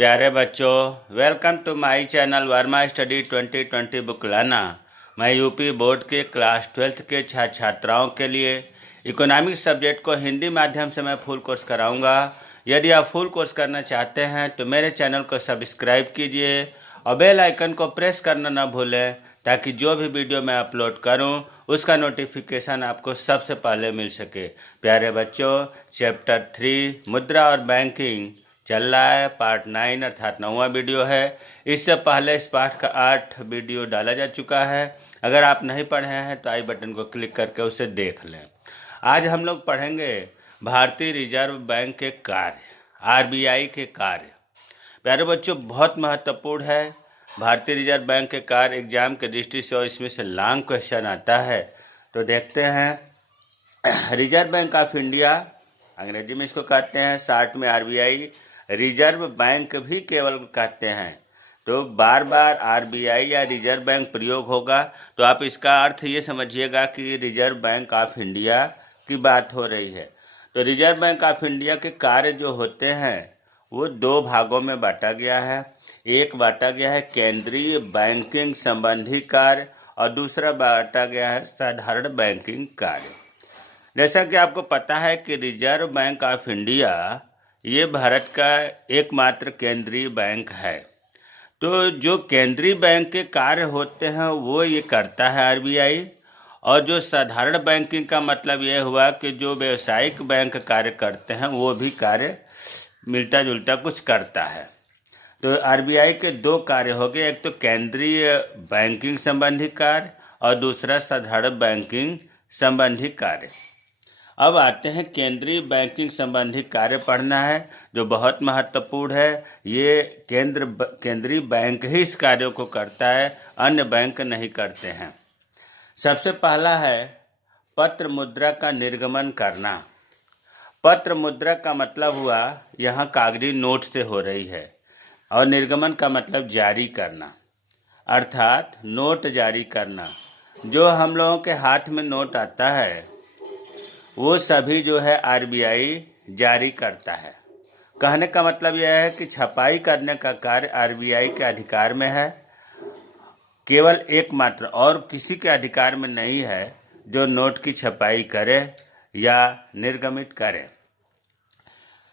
प्यारे बच्चों, welcome to my channel Verma study 2020 book लाना। मैं यूपी बोर्ड के क्लास 12th के छात्राओं के लिए इकोनॉमिक्स सब्जेक्ट को हिंदी माध्यम से मैं फुल कोर्स कराऊंगा। यदि आप फुल कोर्स करना चाहते हैं तो मेरे चैनल को सब्सक्राइब कीजिए और बेल आइकन को प्रेस करना ना भूलें, ताकि जो भी वीडियो मैं अपलोड करूं उसका नोटिफिकेशन आपको सबसे पहले मिल सके। प्यारे बच्चों, चैप्टर 3 मुद्रा और बैंकिंग चल रहा है। पार्ट 9 अर्थात 9वां वीडियो है। इससे पहले इस पाठ का 8 वीडियो डाला जा चुका है। अगर आप नहीं पढ़े हैं तो आई बटन को क्लिक करके उसे देख लें। आज हम लोग पढ़ेंगे भारतीय रिजर्व बैंक के कार्य, आरबीआई के कार्य। प्यारे बच्चों, बहुत महत्वपूर्ण है भारतीय रिजर्व बैंक के कार्य एग्जाम के दृष्टि से, और इसमें से लॉन्ग क्वेश्चन आता है। तो देखते हैं। रिजर्व बैंक ऑफ इंडिया, अंग्रेजी में इसको कहते हैं, शॉर्ट में आरबीआई, रिजर्व बैंक भी केवल कहते हैं। तो बार बार आरबीआई या रिजर्व बैंक प्रयोग होगा तो आप इसका अर्थ ये समझिएगा कि रिजर्व बैंक ऑफ इंडिया की बात हो रही है। तो रिजर्व बैंक ऑफ इंडिया के कार्य जो होते हैं वो 2 भागों में बांटा गया है। एक बांटा गया है केंद्रीय बैंकिंग संबंधी कार्य और दूसरा बांटा गया है साधारण बैंकिंग कार्य। जैसा कि आपको पता है कि रिजर्व बैंक ऑफ इंडिया ये भारत का एकमात्र केंद्रीय बैंक है। तो जो केंद्रीय बैंक के कार्य होते हैं वो ये करता है आरबीआई, और जो साधारण बैंकिंग का मतलब ये हुआ कि जो व्यावसायिक बैंक कार्य करते हैं वो भी कार्य मिलता जुलता कुछ करता है। तो आरबीआई के 2 कार्य हो गए, एक तो केंद्रीय बैंकिंग संबंधी कार्य और दूसरा साधारण बैंकिंग संबंधी कार्य। अब आते हैं केंद्रीय बैंकिंग संबंधी कार्य पढ़ना है, जो बहुत महत्वपूर्ण है। ये केंद्रीय बैंक ही इस कार्यों को करता है, अन्य बैंक नहीं करते हैं। सबसे पहला है पत्र मुद्रा का निर्गमन करना। पत्र मुद्रा का मतलब हुआ यहाँ कागजी नोट से हो रही है, और निर्गमन का मतलब जारी करना, अर्थात नोट जारी करना। जो हम लोगों के हाथ में नोट आता है वो सभी जो है आरबीआई जारी करता है। कहने का मतलब यह है कि छपाई करने का कार्य आरबीआई के अधिकार में है, केवल एकमात्र, और किसी के अधिकार में नहीं है जो नोट की छपाई करे या निर्गमित करे।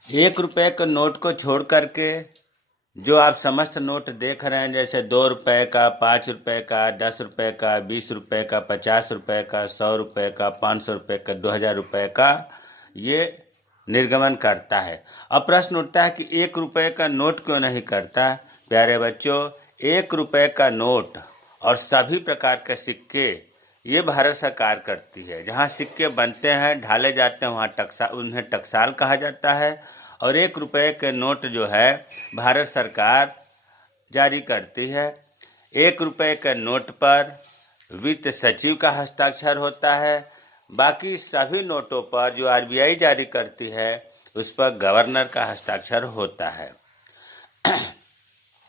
1 रुपये के नोट को छोड़ करके जो आप समस्त नोट देख रहे हैं, जैसे 2 रुपये का, 5 रुपये का, 10 रुपये का, 20 रुपये का, 50 रुपये का, 100 रुपये का, 500 रुपये का, 2000 रुपये का, ये निर्गमन करता है। अब प्रश्न उठता है कि 1 रुपये का नोट क्यों नहीं करता? प्यारे बच्चों, 1 रुपये का नोट और सभी प्रकार के सिक्के ये भारत सरकार करती है। जहाँ सिक्के बनते हैं, ढाले जाते हैं, वहाँ उन्हें टकसाल कहा जाता है। और 1 रुपये के नोट जो है भारत सरकार जारी करती है। 1 रुपये के नोट पर वित्त सचिव का हस्ताक्षर होता है। बाकी सभी नोटों पर जो आरबीआई जारी करती है उस पर गवर्नर का हस्ताक्षर होता है।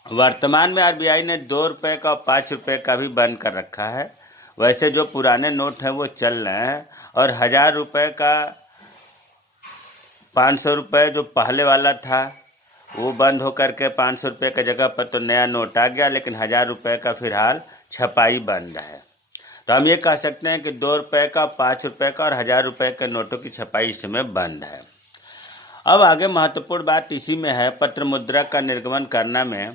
वर्तमान में आरबीआई ने 2 रुपये का और 5 रुपये का भी बंद कर रखा है। वैसे जो पुराने नोट हैं वो चल रहे हैं, और 1000 रुपये का, 500 रुपये जो पहले वाला था वो बंद होकर के 500 रुपये की जगह पर तो नया नोट आ गया, लेकिन 1000 रुपये का फिलहाल छपाई बंद है। तो हम ये कह सकते हैं कि 2 रुपये का, 5 रुपये का और 1000 रुपये के नोटों की छपाई इस समय बंद है। अब आगे महत्वपूर्ण बात इसी में है, पत्र मुद्रा का निर्गमन करना में,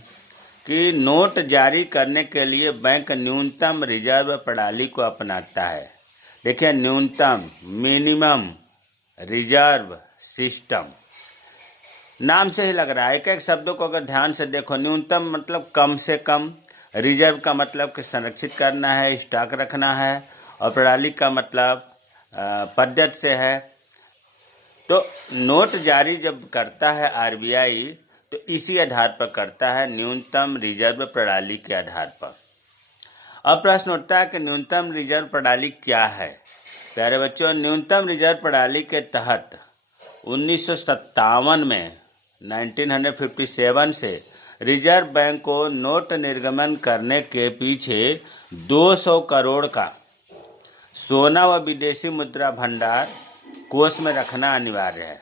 कि नोट जारी करने के लिए बैंक न्यूनतम रिजर्व प्रणाली को अपनाता है। देखिए, न्यूनतम, मिनिमम रिजर्व सिस्टम, नाम से ही लग रहा है। एक एक शब्दों को अगर ध्यान से देखो, न्यूनतम मतलब कम से कम, रिजर्व का मतलब कि संरक्षित करना है, स्टॉक रखना है, और प्रणाली का मतलब पद्धति से है। तो नोट जारी जब करता है आरबीआई तो इसी आधार पर करता है, न्यूनतम रिजर्व प्रणाली के आधार पर। अब प्रश्न उठता है कि न्यूनतम रिजर्व प्रणाली क्या है? प्यारे बच्चों, न्यूनतम रिजर्व प्रणाली के तहत 1957 में 1957 से रिजर्व बैंक को नोट निर्गमन करने के पीछे 200 करोड़ का सोना व विदेशी मुद्रा भंडार कोष में रखना अनिवार्य है।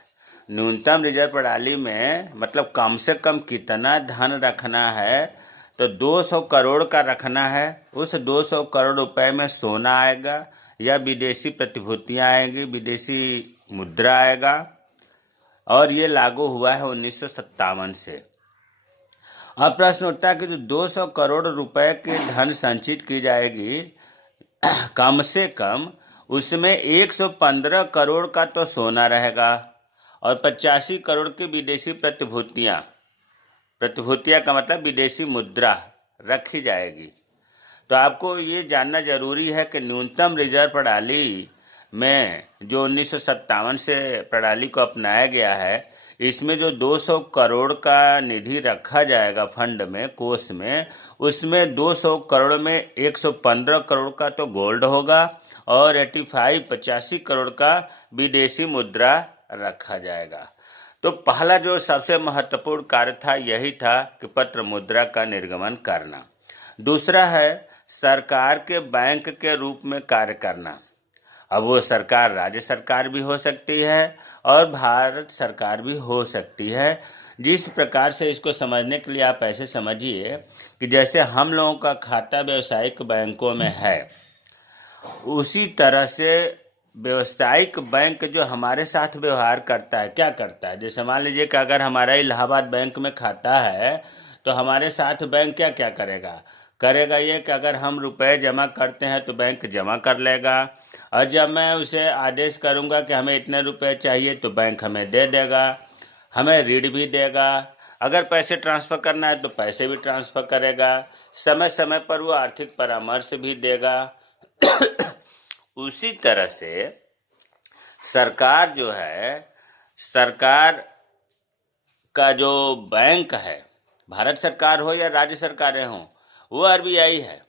न्यूनतम रिजर्व प्रणाली में मतलब कम से कम कितना धन रखना है, तो 200 करोड़ का रखना है। उस 200 करोड़ रुपए में सोना आएगा या विदेशी प्रतिभूतियां आएंगी, विदेशी मुद्रा आएगा, और ये लागू हुआ है 1957 से। अब प्रश्न उठता है कि जो 200 करोड़ रुपए की धन संचित की जाएगी, कम से कम उसमें 115 करोड़ का तो सोना रहेगा और 85 करोड़ की विदेशी प्रतिभूतियां का मतलब विदेशी मुद्रा रखी जाएगी। तो आपको ये जानना जरूरी है कि न्यूनतम रिजर्व प्रणाली में जो 1957 से प्रणाली को अपनाया गया है, इसमें जो 200 करोड़ का निधि रखा जाएगा फंड में, कोष में, उसमें 200 करोड़ में 115 करोड़ का तो गोल्ड होगा और 85 करोड़ का विदेशी मुद्रा रखा जाएगा। तो पहला जो सबसे महत्वपूर्ण कार्य था यही था कि पत्र मुद्रा का निर्गमन करना। दूसरा है सरकार के बैंक के रूप में कार्य करना। अब वो सरकार राज्य सरकार भी हो सकती है और भारत सरकार भी हो सकती है। जिस प्रकार से इसको समझने के लिए आप ऐसे समझिए कि जैसे हम लोगों का खाता व्यावसायिक बैंकों में है, उसी तरह से व्यावसायिक बैंक जो हमारे साथ व्यवहार करता है, क्या करता है, जैसे मान लीजिए कि अगर हमारा इलाहाबाद बैंक में खाता है तो हमारे साथ बैंक क्या क्या करेगा ये कि अगर हम रुपए जमा करते हैं तो बैंक जमा कर लेगा, और जब मैं उसे आदेश करूंगा कि हमें इतने रुपए चाहिए तो बैंक हमें दे देगा, हमें ऋण भी देगा, अगर पैसे ट्रांसफ़र करना है तो पैसे भी ट्रांसफ़र करेगा, समय समय पर वो आर्थिक परामर्श भी देगा। उसी तरह से सरकार जो है, सरकार का जो बैंक है, भारत सरकार हो या राज्य सरकारें हों, वो आरबीआई है।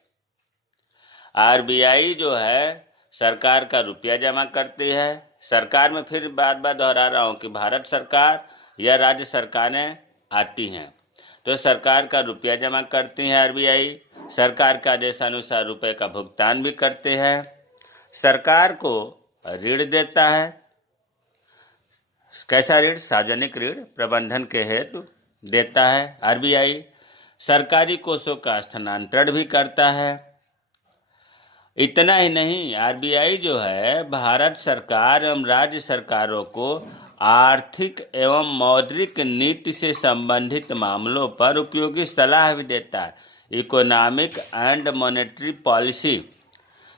आरबीआई जो है सरकार का रुपया जमा करती है। सरकार में फिर बार बार दोहरा रहा हूँ कि भारत सरकार या राज्य सरकारें आती हैं, तो सरकार का रुपया जमा करती हैं आरबीआई। सरकार के आदेशानुसार रुपए का भुगतान भी करते हैं। सरकार को ऋण देता है। कैसा ऋण? सार्वजनिक ऋण प्रबंधन के हेतु देता है आरबीआई। सरकारी कोषों का स्थानांतरण भी करता है। इतना ही नहीं, आरबीआई जो है भारत सरकार एवं राज्य सरकारों को आर्थिक एवं मौद्रिक नीति से संबंधित मामलों पर उपयोगी सलाह भी देता है। Economic and monetary policy.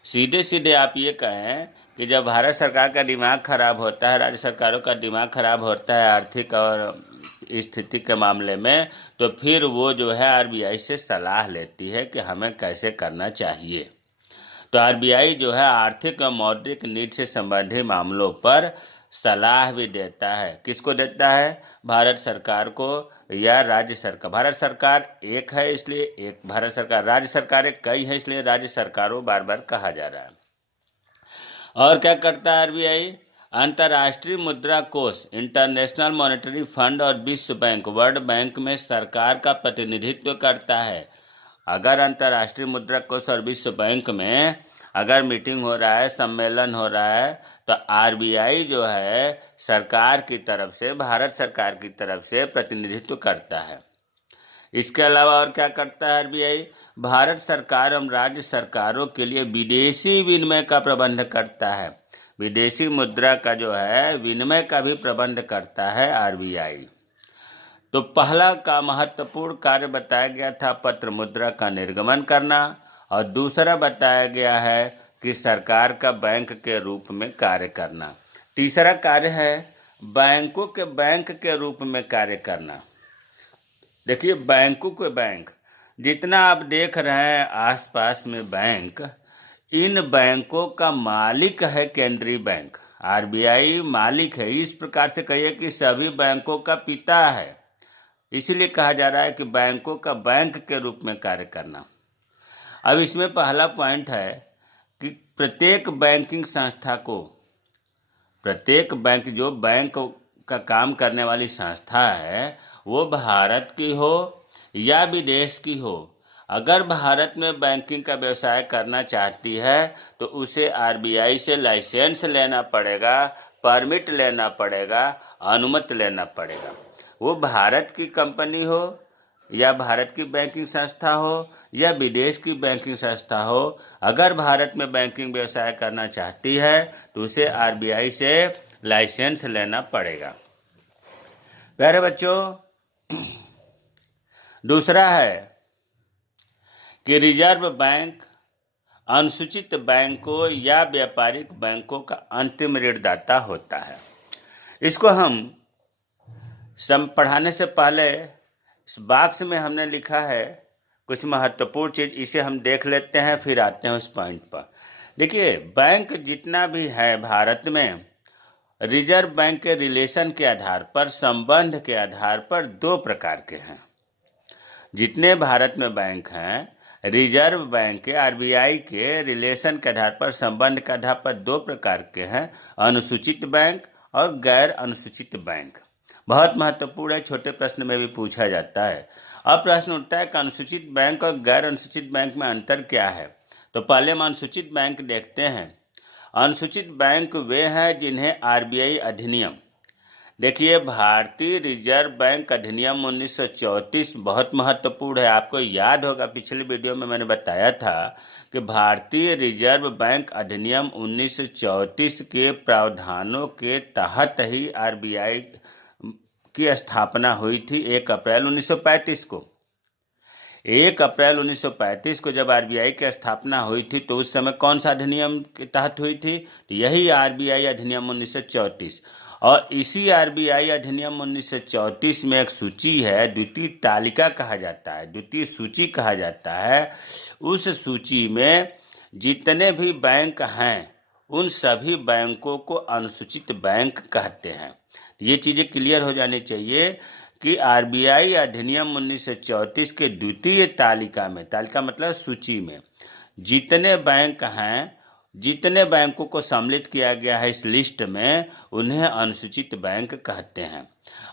सीधे सीधे आप ये कहें कि जब भारत सरकार का दिमाग खराब होता है, राज्य सरकारों का दिमाग खराब होता है आर्थिक और स्थिति के मामले में, तो फिर वो जो है आरबीआई से सलाह लेती है कि हमें कैसे करना चाहिए। तो आरबीआई जो है आर्थिक और मौद्रिक नीति से संबंधित मामलों पर सलाह भी देता है। किसको देता है? भारत सरकार को या राज्य सरकार। भारत सरकार एक है इसलिए एक भारत सरकार, राज्य सरकारें कई है इसलिए राज्य सरकारों बार बार कहा जा रहा है। और क्या करता है आरबीआई? अंतर्राष्ट्रीय मुद्रा कोष, इंटरनेशनल मॉनेटरी फंड और विश्व बैंक, वर्ल्ड बैंक में सरकार का प्रतिनिधित्व करता है। अगर अंतर्राष्ट्रीय मुद्रा कोष और विश्व बैंक में अगर मीटिंग हो रहा है, सम्मेलन हो रहा है, तो आरबीआई जो है सरकार की तरफ से, भारत सरकार की तरफ से प्रतिनिधित्व करता है। इसके अलावा और क्या करता है आरबीआई? भारत सरकार एवं राज्य सरकारों के लिए विदेशी विनिमय का प्रबंध करता है। विदेशी मुद्रा का जो है विनिमय का भी प्रबंध करता है आरबीआई। तो पहला का महत्वपूर्ण कार्य बताया गया था पत्र मुद्रा का निर्गमन करना, और दूसरा बताया गया है कि सरकार का बैंक के रूप में कार्य करना। तीसरा कार्य है बैंकों के बैंक के रूप में कार्य करना। देखिए, बैंकों के बैंक जितना आप देख रहे हैं आसपास में बैंक, इन बैंकों का मालिक है केंद्रीय बैंक। आरबीआई मालिक है। इस प्रकार से कहिए कि सभी बैंकों का पिता है। इसीलिए कहा जा रहा है कि बैंकों का बैंक के रूप में कार्य करना। अब इसमें पहला पॉइंट है कि प्रत्येक बैंकिंग संस्था को, प्रत्येक बैंक जो बैंक का काम करने वाली संस्था है, वो भारत की हो या विदेश की हो, अगर भारत में बैंकिंग का व्यवसाय करना चाहती है तो उसे आरबीआई से लाइसेंस लेना पड़ेगा, परमिट लेना पड़ेगा, अनुमति लेना पड़ेगा। वो भारत की कंपनी हो या भारत की बैंकिंग संस्था हो या विदेश की बैंकिंग संस्था हो, अगर भारत में बैंकिंग व्यवसाय करना चाहती है तो उसे आरबीआई से लाइसेंस लेना पड़ेगा। प्यारे बच्चों, दूसरा है कि रिजर्व बैंक अनुसूचित बैंकों या व्यापारिक बैंकों का अंतिम ऋणदाता होता है। इसको हम पढ़ाने से पहले इस बॉक्स में हमने लिखा है कुछ महत्वपूर्ण चीज, इसे हम देख लेते हैं, फिर आते हैं उस पॉइंट पर। देखिए, बैंक जितना भी है भारत में, रिजर्व बैंक के रिलेशन के आधार पर, संबंध के आधार पर दो प्रकार के हैं। जितने भारत में बैंक हैं, रिजर्व बैंक के, आरबीआई के रिलेशन के आधार पर, संबंध के आधार पर दो प्रकार के हैं, अनुसूचित बैंक और गैर अनुसूचित बैंक। बहुत महत्वपूर्ण है, छोटे प्रश्न में भी पूछा जाता है। अब प्रश्न उठता है कि अनुसूचित बैंक और गैर अनुसूचित बैंक में अंतर क्या है। तो पहले हम अनुसूचित बैंक देखते हैं। अनुसूचित बैंक वे हैं जिन्हें आरबीआई अधिनियम, देखिए भारतीय रिजर्व बैंक अधिनियम 1934 बहुत महत्वपूर्ण है। आपको याद होगा पिछले वीडियो में मैंने बताया था कि भारतीय रिजर्व बैंक अधिनियम 1934 के प्रावधानों के तहत ही आरबीआई की स्थापना हुई थी 1 अप्रैल 1935 को। 1 अप्रैल 1935 को जब आरबीआई की स्थापना हुई थी तो उस समय कौन सा अधिनियम के तहत हुई थी? तो यही आरबीआई अधिनियम 1934। और इसी आरबीआई अधिनियम 1934 में एक सूची है, द्वितीय तालिका कहा जाता है, द्वितीय सूची कहा जाता है। उस सूची में जितने भी बैंक हैं उन सभी बैंकों को अनुसूचित बैंक कहते हैं। ये चीज़ें क्लियर हो जानी चाहिए कि आरबीआई अधिनियम 1934 के द्वितीय तालिका में, तालिका मतलब सूची में जितने बैंक हैं, जितने बैंकों को सम्मिलित किया गया है इस लिस्ट में, उन्हें अनुसूचित बैंक कहते हैं।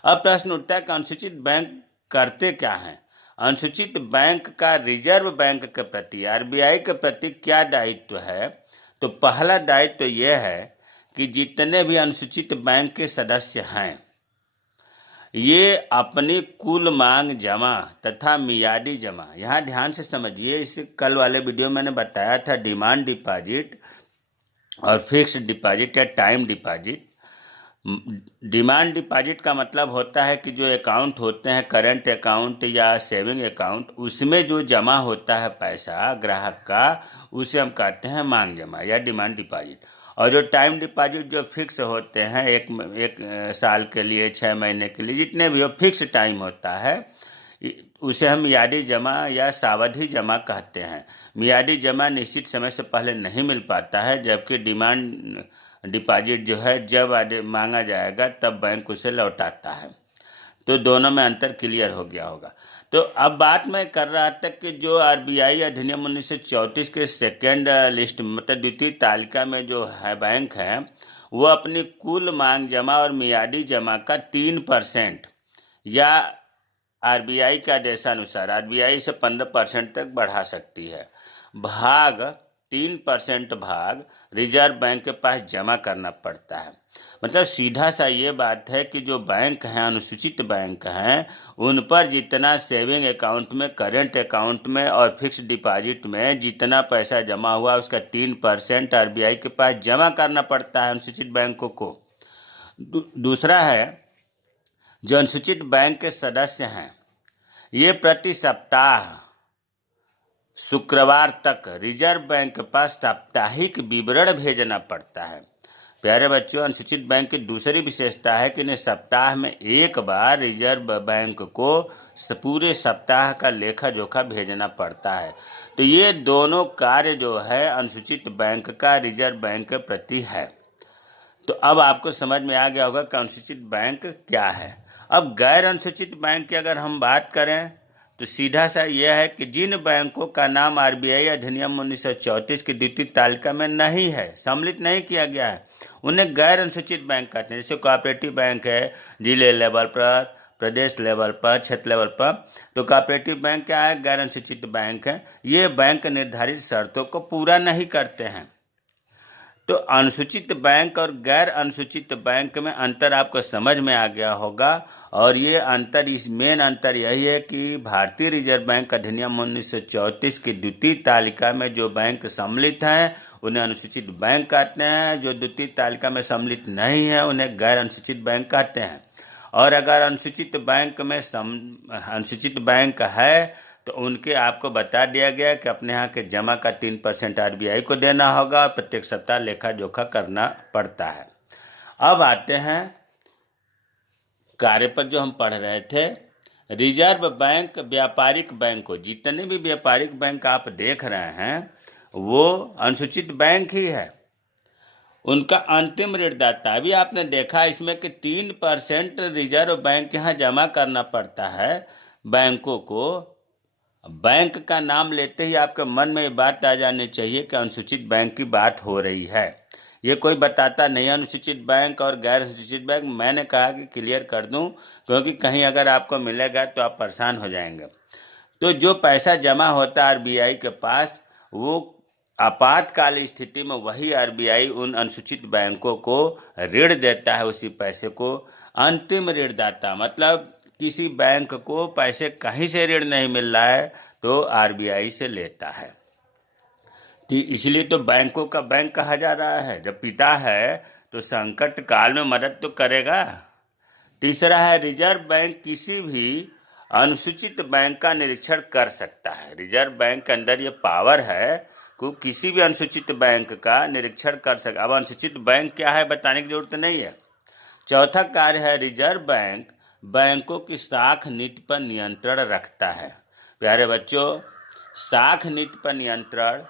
अब प्रश्न उठता है कि अनुसूचित बैंक करते क्या हैं? अनुसूचित बैंक का रिजर्व बैंक के प्रति, आरबीआई के प्रति क्या दायित्व है? तो पहला दायित्व यह है कि जितने भी अनुसूचित बैंक के सदस्य हैं, ये अपनी कुल मांग जमा तथा मियादी जमा, यहाँ ध्यान से समझिए, इस कल वाले वीडियो में मैंने बताया था डिमांड डिपॉजिट और फिक्स्ड डिपॉजिट या टाइम डिपॉजिट। डिमांड डिपॉजिट का मतलब होता है कि जो अकाउंट होते हैं, करंट अकाउंट या सेविंग अकाउंट, उसमें जो जमा होता है पैसा ग्राहक का, उसे हम कहते हैं मांग जमा या डिमांड डिपॉजिट। और जो टाइम डिपॉजिट जो फिक्स होते हैं, एक साल के लिए, 6 महीने के लिए, जितने भी हो, फिक्स टाइम होता है, उसे हम मियादी जमा या सावधि जमा कहते हैं। मियादी जमा निश्चित समय से पहले नहीं मिल पाता है, जबकि डिमांड डिपॉजिट जो है जब मांगा जाएगा तब बैंक उसे लौटाता है। तो दोनों में अंतर क्लियर हो गया होगा। तो अब बात मैं कर रहा था कि जो आरबीआई अधिनियम 1934 के सेकेंड लिस्ट में, मतलब द्वितीय तालिका में जो है बैंक है, वो अपनी कुल मांग जमा और मियादी जमा का 3% या आरबीआई के आदेशानुसार आरबीआई से 15% तक बढ़ा सकती है, भाग 3% भाग रिजर्व बैंक के पास जमा करना पड़ता है। मतलब सीधा सा ये बात है कि जो बैंक हैं, अनुसूचित बैंक हैं, उन पर जितना सेविंग अकाउंट में, करंट अकाउंट में और फिक्स्ड डिपॉजिट में जितना पैसा जमा हुआ, उसका 3% आरबीआई के पास जमा करना पड़ता है अनुसूचित बैंकों को। दूसरा है, जो अनुसूचित बैंक के सदस्य हैं, ये प्रति सप्ताह शुक्रवार तक रिजर्व बैंक के पास साप्ताहिक विवरण भेजना पड़ता है। प्यारे बच्चों, अनुसूचित बैंक की दूसरी विशेषता है कि इन्हें सप्ताह में एक बार रिजर्व बैंक को पूरे सप्ताह का लेखा जोखा भेजना पड़ता है। तो ये दोनों कार्य जो है अनुसूचित बैंक का रिजर्व बैंक के प्रति है। तो अब आपको समझ में आ गया होगा कि अनुसूचित बैंक क्या है। अब गैर अनुसूचित बैंक की अगर हम बात करें तो सीधा सा यह है कि जिन बैंकों का नाम आरबीआई अधिनियम 1934 की द्वितीय तालिका में नहीं है, सम्मिलित नहीं किया गया है, उन्हें गैर अनुसूचित बैंक कहते हैं। जैसे कोऑपरेटिव बैंक है जिले लेवल पर, प्रदेश लेवल पर, क्षेत्र लेवल पर। तो कोऑपरेटिव बैंक क्या है? गैर अनुसूचित बैंक है। ये बैंक निर्धारित शर्तों को पूरा नहीं करते हैं। तो अनुसूचित बैंक और गैर अनुसूचित बैंक में अंतर आपको समझ में आ गया होगा। और ये अंतर, इस मेन अंतर यही है कि भारतीय रिजर्व बैंक अधिनियम 1934 की द्वितीय तालिका में जो बैंक सम्मिलित हैं उन्हें अनुसूचित बैंक कहते हैं, जो द्वितीय तालिका में सम्मिलित नहीं है उन्हें गैर अनुसूचित बैंक कहते हैं। और अगर अनुसूचित बैंक है तो उनके आपको बता दिया गया कि अपने यहाँ के जमा का 3% आरबीआई को देना होगा और प्रत्येक सप्ताह लेखा जोखा करना पड़ता है। अब आते हैं कार्य पर जो हम पढ़ रहे थे। रिजर्व बैंक व्यापारिक बैंक को, जितने भी व्यापारिक बैंक आप देख रहे हैं वो अनुसूचित बैंक ही है। उनका अंतिम ऋणदाता भी आपने देखा इसमें कि 3% रिजर्व बैंक यहाँ जमा करना पड़ता है बैंकों को। बैंक का नाम लेते ही आपके मन में ये बात आ जानी चाहिए कि अनुसूचित बैंक की बात हो रही है। ये कोई बताता नहीं अनुसूचित बैंक और गैर अनुसूचित बैंक। मैंने कहा कि क्लियर कर दूं, क्योंकि कहीं अगर आपको मिलेगा तो आप परेशान हो जाएंगे। तो जो पैसा जमा होता है आरबीआई के पास, वो आपातकालीन स्थिति में वही आरबीआई उन अनुसूचित बैंकों को ऋण देता है। उसी पैसे को अंतिम ऋणदाता, मतलब किसी बैंक को पैसे कहीं से ऋण नहीं मिल रहा है तो आरबीआई से लेता है। तो इसलिए तो बैंकों का बैंक कहा जा रहा है। जब पिता है तो संकट काल में मदद तो करेगा। तीसरा है, रिजर्व बैंक किसी भी अनुसूचित बैंक का निरीक्षण कर सकता है। रिजर्व बैंक के अंदर ये पावर है कि किसी भी अनुसूचित बैंक का निरीक्षण कर सकता। अब अनुसूचित बैंक क्या है बताने की जरूरत नहीं है। चौथा कार्य है, रिजर्व बैंक बैंकों की साख नीति पर नियंत्रण रखता है। प्यारे बच्चों, साख नीति पर नियंत्रण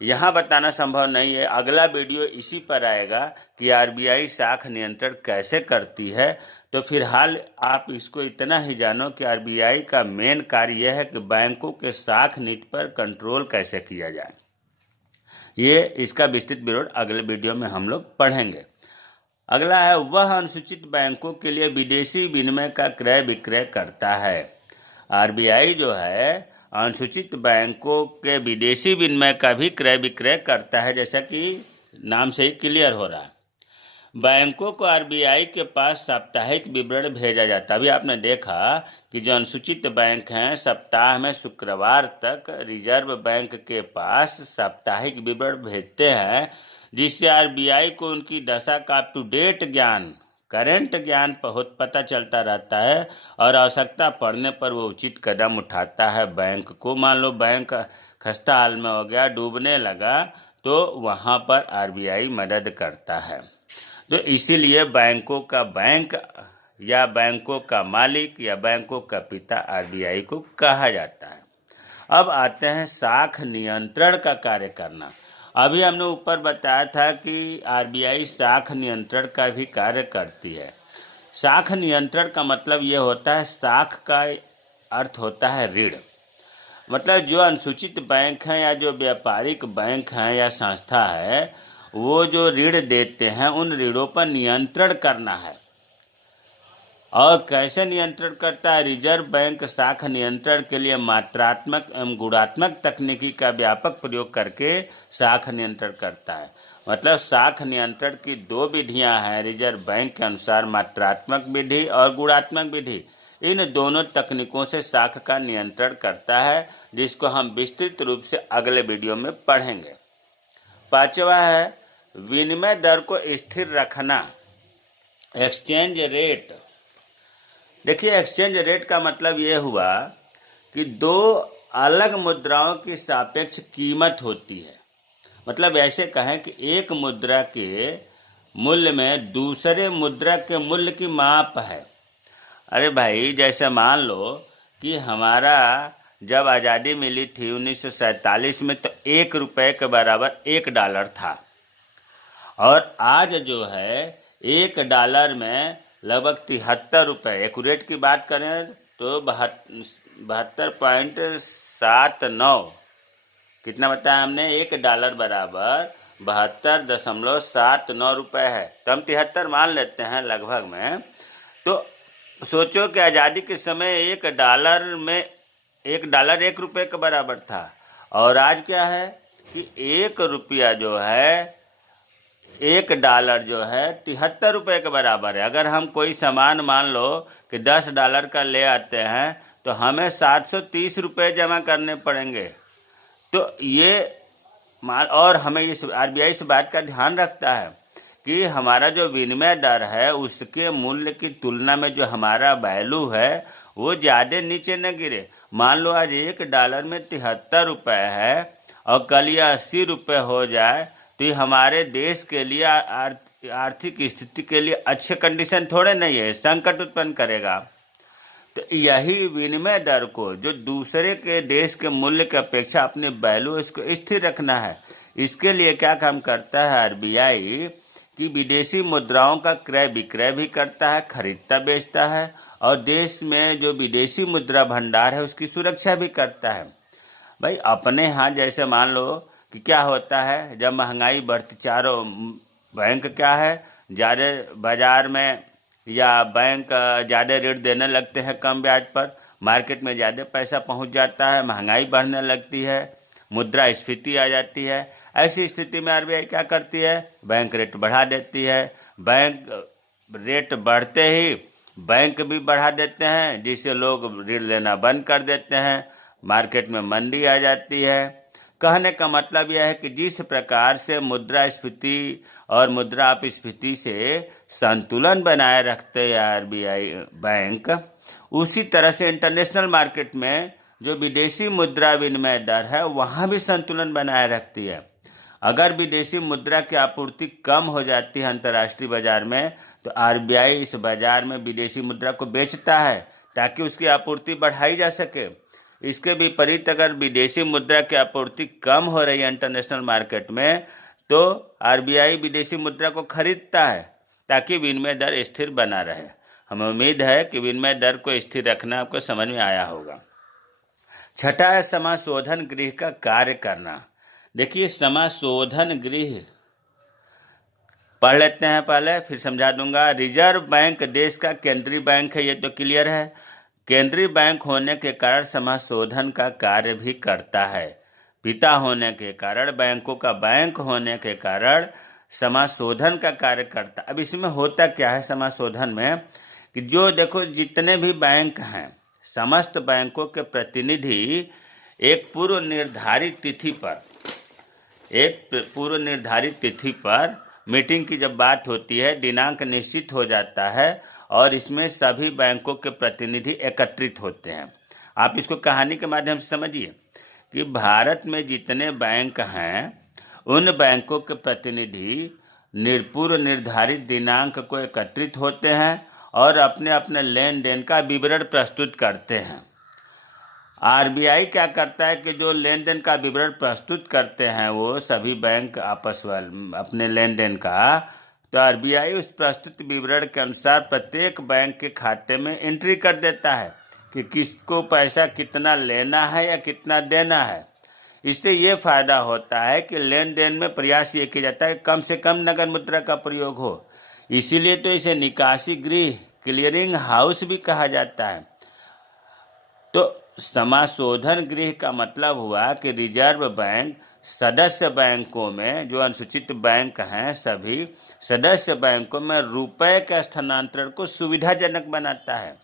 यहाँ बताना संभव नहीं है। अगला वीडियो इसी पर आएगा कि आरबीआई साख नियंत्रण कैसे करती है। तो फिलहाल आप इसको इतना ही जानो कि आरबीआई का मेन कार्य यह है कि बैंकों के साख नीति पर कंट्रोल कैसे किया जाए। ये इसका विस्तृत विवरण अगले वीडियो में हम लोग पढ़ेंगे। अगला है, वह अनुसूचित बैंकों के लिए विदेशी विनिमय का क्रय विक्रय करता है। आरबीआई जो है अनुसूचित बैंकों के विदेशी विनिमय का भी क्रय विक्रय करता है, जैसा कि नाम से ही क्लियर हो रहा है। बैंकों को आरबीआई के पास साप्ताहिक विवरण भेजा जाता है। अभी आपने देखा कि जो अनुसूचित बैंक हैं सप्ताह में शुक्रवार तक रिजर्व बैंक के पास साप्ताहिक विवरण भेजते हैं, जिससे आरबीआई को उनकी दशा का अप टू डेट ज्ञान, करेंट ज्ञान पता चलता रहता है और आवश्यकता पड़ने पर वो उचित कदम उठाता है। बैंक को, मान लो बैंक खस्ता हाल में हो गया, डूबने लगा, तो वहाँ पर आरबीआई मदद करता है। तो इसीलिए बैंकों का बैंक या बैंकों का मालिक या बैंकों का पिता आरबीआई को कहा जाता है। अब आते हैं साख नियंत्रण का कार्य करना। अभी हमने ऊपर बताया था कि आरबीआई साख नियंत्रण का भी कार्य करती है। साख नियंत्रण का मतलब ये होता है, साख का अर्थ होता है ऋण। मतलब जो अनुसूचित बैंक हैं या जो व्यापारिक बैंक हैं या संस्था है, वो जो ऋण देते हैं उन ऋणों पर नियंत्रण करना है। और कैसे नियंत्रण करता है? रिजर्व बैंक साख नियंत्रण के लिए मात्रात्मक एवं गुणात्मक तकनीकी का व्यापक प्रयोग करके साख नियंत्रण करता है। मतलब साख नियंत्रण की दो विधियां हैं रिजर्व बैंक के अनुसार, मात्रात्मक विधि और गुणात्मक विधि। इन दोनों तकनीकों से साख का नियंत्रण करता है, जिसको हम विस्तृत रूप से अगले वीडियो में पढ़ेंगे। पांचवा है, विनिमय दर को स्थिर रखना, एक्सचेंज रेट। देखिए, एक्सचेंज रेट का मतलब ये हुआ कि दो अलग मुद्राओं की सापेक्ष कीमत होती है। मतलब ऐसे कहें कि एक मुद्रा के मूल्य में दूसरे मुद्रा के मूल्य की माप है। अरे भाई, जैसे मान लो कि हमारा जब आज़ादी मिली थी 1947 में, तो 1 रुपये के बराबर $1 था। और आज जो है $1 में लगभग 73 रुपये, एक्यूरेट की बात करें तो 72.79, कितना बताया हमने, $1 बराबर 72.79 रुपये है। तो हम 73 मान लेते हैं लगभग में। तो सोचो कि आज़ादी के समय $1 में $1 1 रुपये के बराबर था, और आज क्या है कि 1 रुपया जो है $1 जो है 73 रुपये के बराबर है। अगर हम कोई सामान मान लो कि $10 का ले आते हैं तो हमें 730 रुपये जमा करने पड़ेंगे। तो ये माल, और हमें इस आरबीआई इस बात का ध्यान रखता है कि हमारा जो विनिमय दर है उसके मूल्य की तुलना में जो हमारा वैल्यू है वो ज़्यादा नीचे न गिरे। मान लो आज $1 में 73 रुपये है और कल ये 80 रुपये हो जाए तो ये हमारे देश के लिए आर्थिक स्थिति के लिए अच्छे कंडीशन थोड़े नहीं है, संकट उत्पन्न करेगा। तो यही विनिमय दर को जो दूसरे के देश के मूल्य की अपेक्षा अपने वैल्यू इसको स्थिर रखना है। इसके लिए क्या काम करता है आरबीआई कि विदेशी मुद्राओं का क्रय विक्रय भी करता है, खरीदता बेचता है, और देश में जो विदेशी मुद्रा भंडार है उसकी सुरक्षा भी करता है। भाई अपने यहाँ जैसे मान लो कि क्या होता है, जब महंगाई बढ़ती, चारों बैंक क्या है ज़्यादा बाजार में या बैंक ज़्यादा ऋण देने लगते हैं कम ब्याज पर, मार्केट में ज़्यादा पैसा पहुंच जाता है, महंगाई बढ़ने लगती है, मुद्रा स्फीति आ जाती है। ऐसी स्थिति में आरबीआई क्या करती है, बैंक रेट बढ़ा देती है। बैंक रेट बढ़ते ही बैंक भी बढ़ा देते हैं, जिससे लोग ऋण लेना बंद कर देते हैं, मार्केट में मंदी आ जाती है। कहने का मतलब यह है कि जिस प्रकार से मुद्रास्फीति और मुद्रा अपस्फीति से संतुलन बनाए रखते हैं आरबीआई बैंक, उसी तरह से इंटरनेशनल मार्केट में जो विदेशी मुद्रा विनिमय दर है वहाँ भी संतुलन बनाए रखती है। अगर विदेशी मुद्रा की आपूर्ति कम हो जाती है अंतर्राष्ट्रीय बाजार में तो आरबीआई इस बाजार में विदेशी मुद्रा को बेचता है ताकि उसकी आपूर्ति बढ़ाई जा सके। इसके विपरीत अगर विदेशी मुद्रा की आपूर्ति कम हो रही है इंटरनेशनल मार्केट में तो आरबीआई विदेशी मुद्रा को खरीदता है ताकि विनिमय दर स्थिर बना रहे। हमें उम्मीद है कि विनिमय दर को स्थिर रखना आपको समझ में आया होगा। छठा है समाशोधन गृह का कार्य करना। देखिए समाशोधन गृह पढ़ लेते हैं पहले, फिर समझा दूंगा। रिजर्व बैंक देश का केंद्रीय बैंक है, ये तो क्लियर है। केंद्रीय बैंक होने के कारण समाशोधन का कार्य भी करता है। पिता होने के कारण, बैंकों का बैंक होने के कारण समाशोधन का कार्य करता। अब इसमें होता क्या है समाशोधन में कि जो देखो जितने भी बैंक हैं समस्त बैंकों के प्रतिनिधि एक पूर्व निर्धारित तिथि पर मीटिंग की जब बात होती है, दिनांक निश्चित हो जाता है और इसमें सभी बैंकों के प्रतिनिधि एकत्रित होते हैं। आप इसको कहानी के माध्यम से समझिए कि भारत में जितने बैंक हैं उन बैंकों के प्रतिनिधि पूर्व निर्धारित दिनांक को एकत्रित होते हैं और अपने अपने लेन देन का विवरण प्रस्तुत करते हैं। आरबीआई क्या करता है कि जो लेन देन का विवरण प्रस्तुत करते हैं वो सभी बैंक आपस वाले अपने लेन देन का, तो आरबीआई उस प्रस्तुत विवरण के अनुसार प्रत्येक बैंक के खाते में एंट्री कर देता है कि किसको पैसा कितना लेना है या कितना देना है। इससे ये फायदा होता है कि लेन देन में प्रयास ये किया जाता है कम से कम नगद मुद्रा का प्रयोग हो। इसीलिए तो इसे निकासी गृह क्लियरिंग हाउस भी कहा जाता है। तो समाशोधन गृह का मतलब हुआ कि रिजर्व बैंक सदस्य बैंकों में, जो अनुसूचित बैंक हैं सभी सदस्य बैंकों में रुपए के स्थानांतरण को सुविधाजनक बनाता है।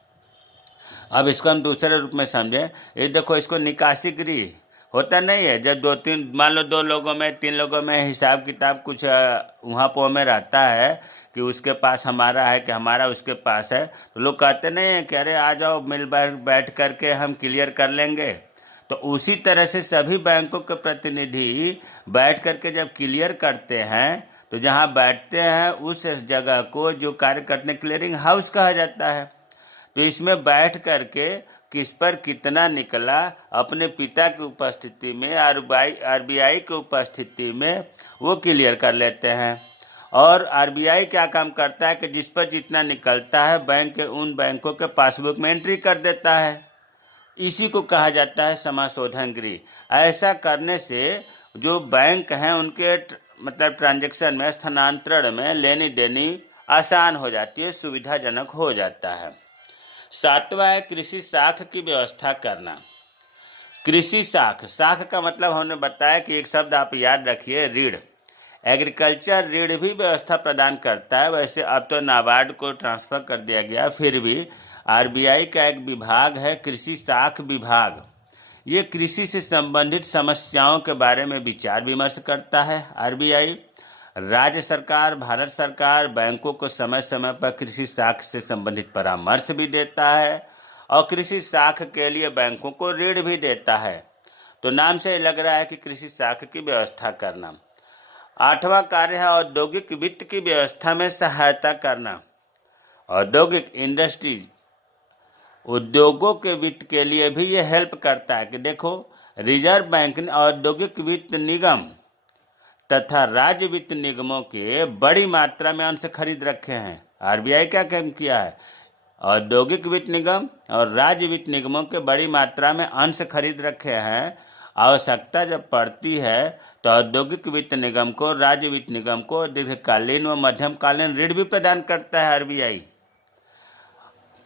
अब इसको हम दूसरे रूप में समझें, ये देखो इसको निकासी गृह होता नहीं है, जब दो तीन मान लो 2 लोगों में 3 लोगों में हिसाब किताब कुछ वहाँ पो में रहता है कि उसके पास हमारा है कि हमारा उसके पास है, तो लोग कहते नहीं हैं कि अरे आ जाओ मिल बैठ करके हम क्लियर कर लेंगे। तो उसी तरह से सभी बैंकों के प्रतिनिधि बैठ करके जब क्लियर करते हैं तो जहाँ बैठते हैं उस जगह को जो कार्य करने क्लियरिंग हाउस कहा जाता है। तो इसमें बैठ करके किस पर कितना निकला अपने पिता की उपस्थिति में, आरबीआई की उपस्थिति में वो क्लियर कर लेते हैं। और आरबीआई क्या काम करता है कि जिस पर जितना निकलता है बैंक के उन बैंकों के पासबुक में एंट्री कर देता है। इसी को कहा जाता है समाशोधन गृह। ऐसा करने से जो बैंक हैं उनके मतलब ट्रांजैक्शन में, स्थानांतरण में, लेनी देनी आसान हो जाती है, सुविधाजनक हो जाता है। 7वां है कृषि साख की व्यवस्था करना। कृषि साख का मतलब हमने बताया कि एक शब्द आप याद रखिए, ऋण। एग्रीकल्चर ऋण भी व्यवस्था प्रदान करता है। वैसे अब तो नाबार्ड को ट्रांसफर कर दिया गया, फिर भी आरबीआई का एक विभाग है कृषि साख विभाग। ये कृषि से संबंधित समस्याओं के बारे में विचार विमर्श करता है। आरबीआई राज्य सरकार, भारत सरकार, बैंकों को समय समय पर कृषि साख से संबंधित परामर्श भी देता है और कृषि साख के लिए बैंकों को ऋण भी देता है। तो नाम से लग रहा है कि कृषि साख की व्यवस्था करना। 8वां कार्य है औद्योगिक वित्त की व्यवस्था में सहायता करना। औद्योगिक इंडस्ट्री, उद्योगों के वित्त के लिए भी ये हेल्प करता है कि देखो, रिजर्व बैंक ने औद्योगिक वित्त निगम तथा राज्य वित्त निगमों के बड़ी मात्रा में अंश खरीद रखे हैं। आरबीआई क्या काम किया है, औद्योगिक वित्त निगम और राज्य वित्त निगमों के बड़ी मात्रा में अंश खरीद रखे हैं। आवश्यकता जब पड़ती है तो औद्योगिक वित्त निगम को, राज्य वित्त निगम को दीर्घकालीन व मध्यमकालीन ऋण भी प्रदान करता है आरबीआई।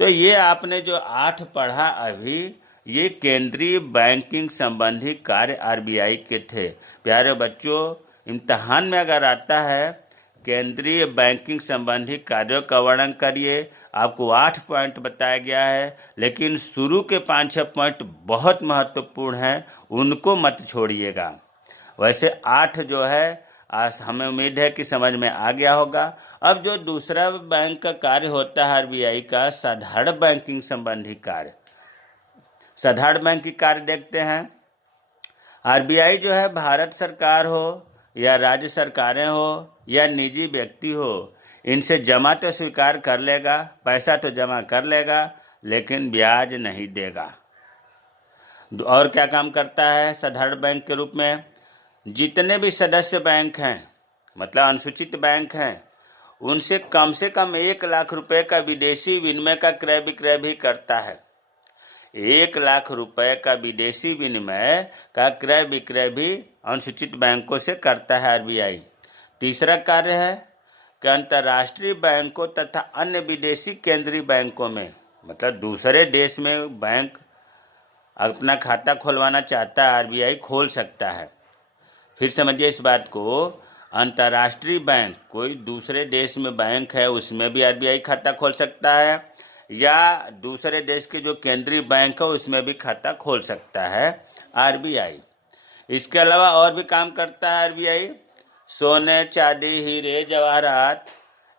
तो ये आपने जो 8 पढ़ा अभी, ये केंद्रीय बैंकिंग संबंधी कार्य आरबीआई के थे। प्यारे बच्चों, इम्तहान में अगर आता है केंद्रीय बैंकिंग संबंधी कार्यों का वर्णन करिए, आपको 8 पॉइंट बताया गया है, लेकिन शुरू के 5-6 पॉइंट बहुत महत्वपूर्ण हैं, उनको मत छोड़िएगा। वैसे 8 जो है आज हमें उम्मीद है कि समझ में आ गया होगा। अब जो दूसरा बैंक का कार्य होता है आरबीआई का, साधारण बैंकिंग संबंधी कार्य। साधारण बैंकिंग कार्य देखते हैं। आरबीआई जो है भारत सरकार हो या राज्य सरकारें हो या निजी व्यक्ति हो, इनसे जमा तो स्वीकार कर लेगा, पैसा तो जमा कर लेगा, लेकिन ब्याज नहीं देगा। और क्या काम करता है साधारण बैंक के रूप में, जितने भी सदस्य बैंक हैं, मतलब अनुसूचित बैंक हैं, उनसे कम 1 लाख रुपए का विदेशी विनिमय का क्रय विक्रय भी करता है। 1 लाख रुपए का विदेशी विनिमय का क्रय विक्रय भी अनुसूचित बैंकों से करता है आरबीआई। तीसरा कार्य है कि अंतर्राष्ट्रीय बैंकों तथा अन्य विदेशी केंद्रीय बैंकों में, मतलब दूसरे देश में बैंक अपना खाता खुलवाना चाहता है, आरबीआई खोल सकता है। फिर समझिए इस बात को, अंतर्राष्ट्रीय बैंक, कोई दूसरे देश में बैंक है उसमें भी आरबीआई खाता खोल सकता है, या दूसरे देश के जो केंद्रीय बैंक है उसमें भी खाता खोल सकता है आरबीआई। इसके अलावा और भी काम करता है आरबीआई। सोने, चांदी, हीरे, जवाहरात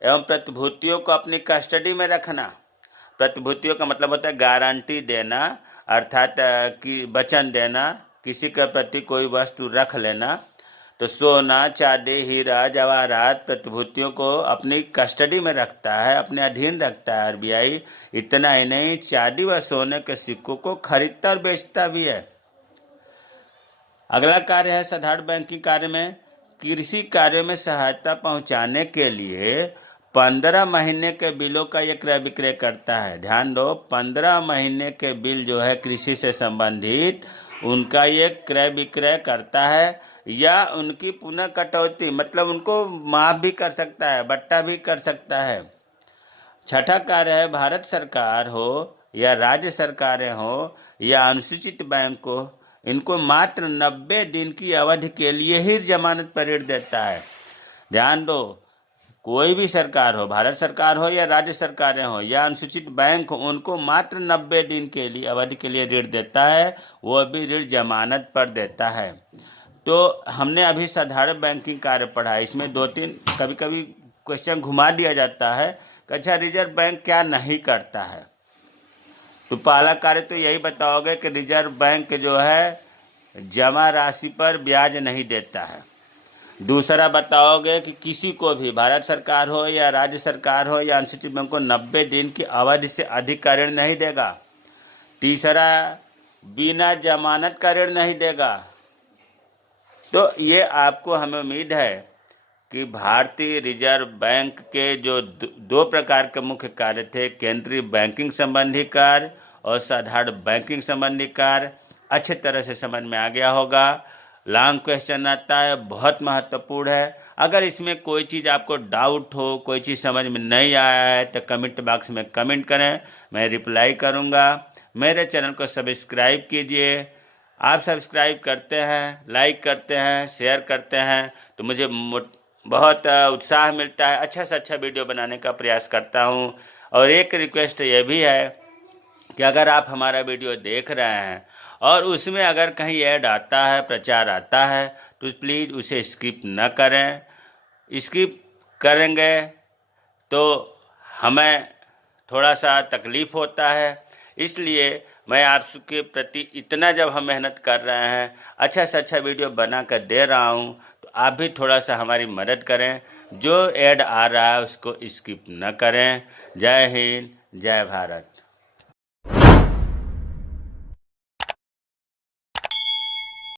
एवं प्रतिभूतियों को अपनी कस्टडी में रखना। प्रतिभूतियों का मतलब होता है गारंटी देना, अर्थात कि वचन देना, किसी के प्रति कोई वस्तु रख लेना। तो सोना, चांदी, हीरा, जवाहरात प्रतिभूतियों को अपनी कस्टडी में रखता है, अपने अधीन रखता है आरबीआई। इतना ही नहीं, चांदी व सोने के सिक्कों को खरीदता और बेचता भी है। अगला कार्य है साधारण बैंकिंग कार्य में, कृषि कार्यों में सहायता पहुंचाने के लिए 15 महीने के बिलों का ये क्रय विक्रय करता है। ध्यान दो, 15 महीने के बिल जो है कृषि से संबंधित, उनका ये क्रय विक्रय करता है, या उनकी पुनः कटौती, मतलब उनको माफ भी कर सकता है, बट्टा भी कर सकता है। छठा कार्य है भारत सरकार हो या राज्य सरकारें हो या अनुसूचित बैंक हो, इनको मात्र 90 दिन की अवधि के लिए ही जमानत पर ऋण देता है। ध्यान दो, कोई भी सरकार हो, भारत सरकार हो या राज्य सरकारें हो या अनुसूचित बैंक हो, उनको मात्र 90 दिन के लिए अवधि के लिए ऋण देता है, वो भी ऋण जमानत पर देता है। तो हमने अभी साधारण बैंकिंग कार्य पढ़ा, इसमें 2-3 कभी कभी क्वेश्चन घुमा दिया जाता है कि अच्छा रिजर्व बैंक क्या नहीं करता है। तो पहला कार्य तो यही बताओगे कि रिजर्व बैंक जो है जमा राशि पर ब्याज नहीं देता है। दूसरा बताओगे कि किसी को भी, भारत सरकार हो या राज्य सरकार हो या अनुसूचित बैंक को, 90 दिन की अवधि से अधिक का ऋण नहीं देगा। तीसरा, बिना जमानत का ऋण नहीं देगा। तो ये आपको, हमें उम्मीद है कि भारतीय रिजर्व बैंक के जो 2 प्रकार के मुख्य कार्य थे, केंद्रीय बैंकिंग संबंधी कार्य और साधारण बैंकिंग संबंधी कार्य, अच्छे तरह से समझ में आ गया होगा। लॉन्ग क्वेश्चन आता है, बहुत महत्वपूर्ण है। अगर इसमें कोई चीज़ आपको डाउट हो, कोई चीज़ समझ में नहीं आया है, तो कमेंट बॉक्स में कमेंट करें, मैं रिप्लाई करूंगा। मेरे चैनल को सब्सक्राइब कीजिए। आप सब्सक्राइब करते हैं, लाइक करते हैं, शेयर करते हैं, तो मुझे बहुत उत्साह मिलता है, अच्छा से अच्छा वीडियो बनाने का प्रयास करता हूँ। और एक रिक्वेस्ट ये भी है कि अगर आप हमारा वीडियो देख रहे हैं और उसमें अगर कहीं ऐड आता है, प्रचार आता है, तो प्लीज़ उसे स्किप न करें। स्किप करेंगे तो हमें थोड़ा सा तकलीफ़ होता है, इसलिए मैं आपके प्रति इतना जब हम मेहनत कर रहे हैं, अच्छा से अच्छा वीडियो बना कर दे रहा हूँ, तो आप भी थोड़ा सा हमारी मदद करें। जो ऐड आ रहा है उसको स्किप न करें। जय हिंद, जय भारत।